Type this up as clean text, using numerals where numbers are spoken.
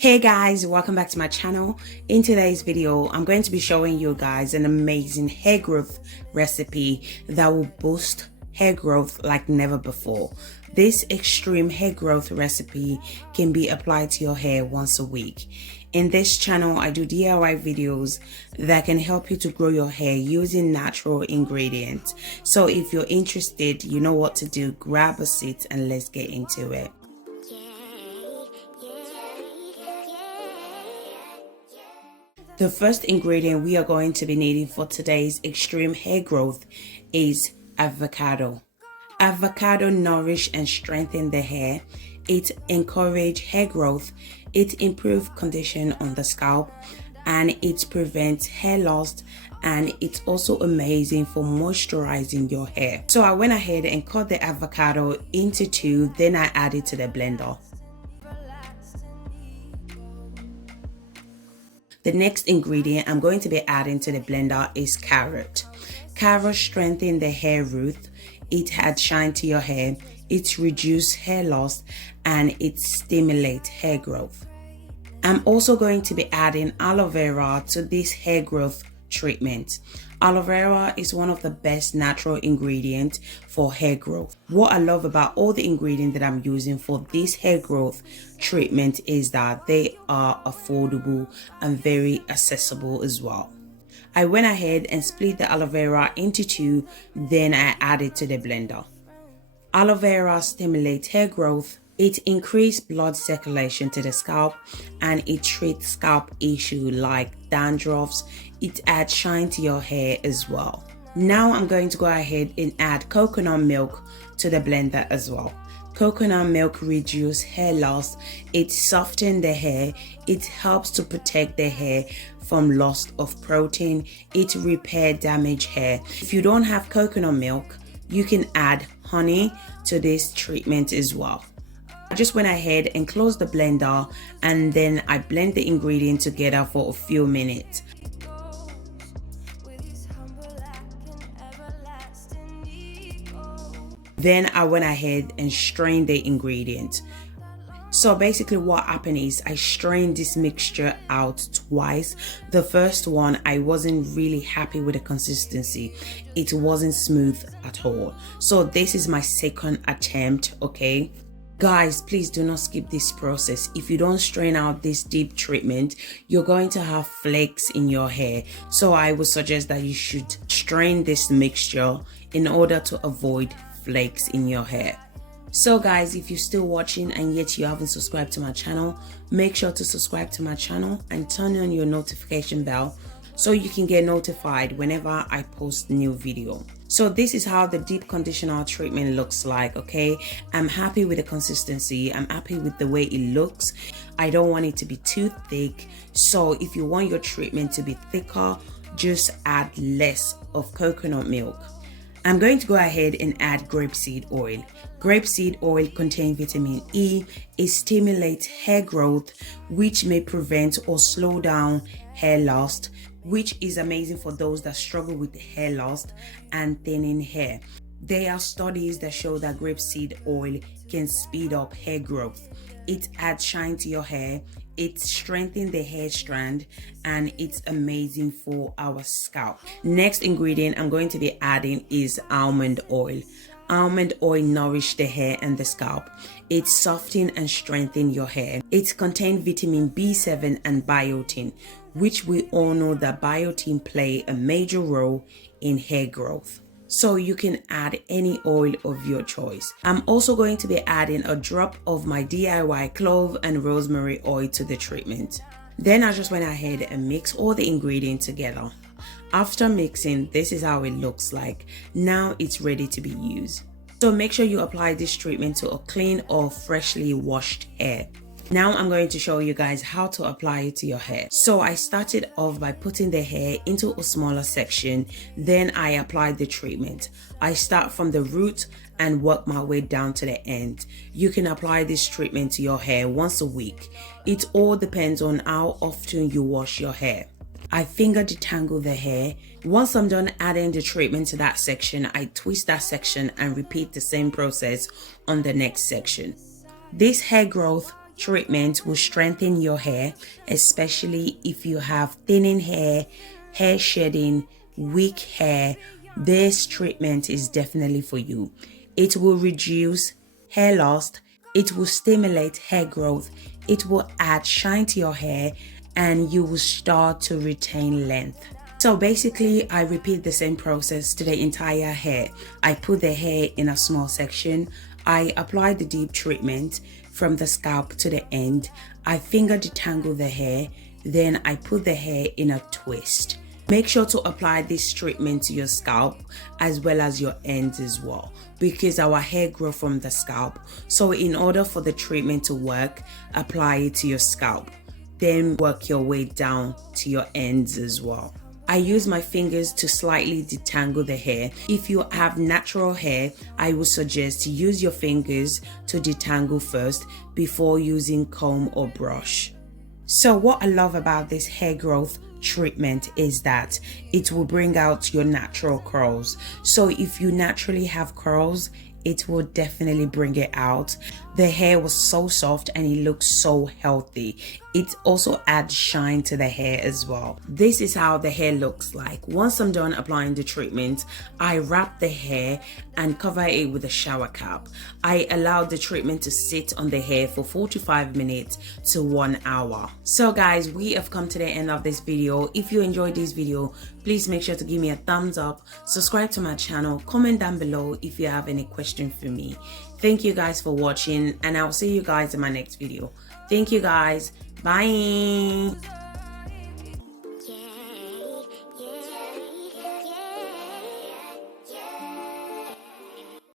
Hey guys, welcome back to my channel. In today's video, I'm going to be showing you guys an amazing hair growth recipe that will boost hair growth like never before. This extreme hair growth recipe can be applied to your hair once a week. In this channel, I do DIY videos that can help you to grow your hair using natural ingredients. So if you're interested, you know what to do. Grab a seat and let's get into it. The first ingredient we are going to be needing for today's extreme hair growth is avocado. Avocado nourish and strengthen the hair. It encourage hair growth. It improve condition on the scalp, and it prevents hair loss, and it's also amazing for moisturizing your hair. So I went ahead and cut the avocado into two, then I added to the blender. The next ingredient I'm going to be adding to the blender is carrot. Carrot strengthens the hair root. It adds shine to your hair. It reduces hair loss and it stimulates hair growth. I'm also going to be adding aloe vera to this hair growth treatment. Aloe vera is one of the best natural ingredients for hair growth. What I love about all the ingredients that I'm using for this hair growth treatment is that they are affordable and very accessible as well. I went ahead and split the aloe vera into two, then I added to the blender. Aloe vera stimulates hair growth. It increases blood circulation to the scalp, and it treats scalp issues like dandruffs. It adds shine to your hair as well. Now I'm going to go ahead and add coconut milk to the blender as well. Coconut milk reduces hair loss. It softens the hair. It helps to protect the hair from loss of protein. It repairs damaged hair. If you don't have coconut milk, you can add honey to this treatment as well. I just went ahead and closed the blender, and then I blend the ingredient together for a few minutes. Then I went ahead and strained the ingredient. So basically what happened is I strained this mixture out twice. The first one, I wasn't really happy with the consistency. It wasn't smooth at all. So this is my second attempt, okay? Guys, please do not skip this process. If you don't strain out this deep treatment, you're going to have flakes in your hair. So I would suggest that you should strain this mixture in order to avoid flakes in your hair. So guys, if you're still watching and yet you haven't subscribed to my channel, make sure to subscribe to my channel and turn on your notification bell so you can get notified whenever I post new video. So this is how the deep conditioner treatment looks like, okay? I'm happy with the consistency. I'm happy with the way it looks. I don't want it to be too thick. So if you want your treatment to be thicker, just add less of coconut milk. I'm going to go ahead and add grapeseed oil. Grapeseed oil contains vitamin E. It stimulates hair growth, which may prevent or slow down hair loss, which is amazing for those that struggle with hair loss and thinning hair. There are studies that show that grapeseed oil can speed up hair growth. It adds shine to your hair. It strengthens the hair strand, and it's amazing for our scalp. Next ingredient I'm going to be adding is almond oil. Almond oil nourishes the hair and the scalp. It softens and strengthens your hair. It contains vitamin B7 and biotin, which we all know that biotin play a major role in hair growth. So you can add any oil of your choice. I'm also going to be adding a drop of my DIY clove and rosemary oil to the treatment. Then I just went ahead and mixed all the ingredients together. After mixing, this is how it looks like. Now it's ready to be used. So make sure you apply this treatment to a clean or freshly washed hair. Now I'm going to show you guys how to apply it to your hair. So I started off by putting the hair into a smaller section. Then I applied the treatment. I start from the root and work my way down to the end. You can apply this treatment to your hair once a week. It all depends on how often you wash your hair. I finger detangle the hair. Once I'm done adding the treatment to that section, I twist that section and repeat the same process on the next section. This hair growth treatment will strengthen your hair, especially if you have thinning hair, hair shedding, weak hair. This treatment is definitely for you. It will reduce hair loss, it will stimulate hair growth, it will add shine to your hair, and you will start to retain length. So basically, I repeat the same process to the entire hair. I put the hair in a small section. I apply the deep treatment from the scalp to the end. I finger detangle the hair. Then I put the hair in a twist. Make sure to apply this treatment to your scalp as well as your ends as well, because our hair grows from the scalp. So in order for the treatment to work, apply it to your scalp. Then work your way down to your ends as well. I use my fingers to slightly detangle the hair. If you have natural hair, I would suggest to use your fingers to detangle first before using comb or brush. So what I love about this hair growth treatment is that it will bring out your natural curls. So if you naturally have curls, it will definitely bring it out. The hair was so soft and it looks so healthy. It also adds shine to the hair as well. This is how the hair looks like. Once I'm done applying the treatment, I wrap the hair and cover it with a shower cap. I allow the treatment to sit on the hair for 45 minutes to 1 hour. So guys, we have come to the end of this video. If you enjoyed this video, please make sure to give me a thumbs up, subscribe to my channel, comment down below if you have any question for me. Thank you guys for watching, and I'll see you guys in my next video. Thank you guys. Bye.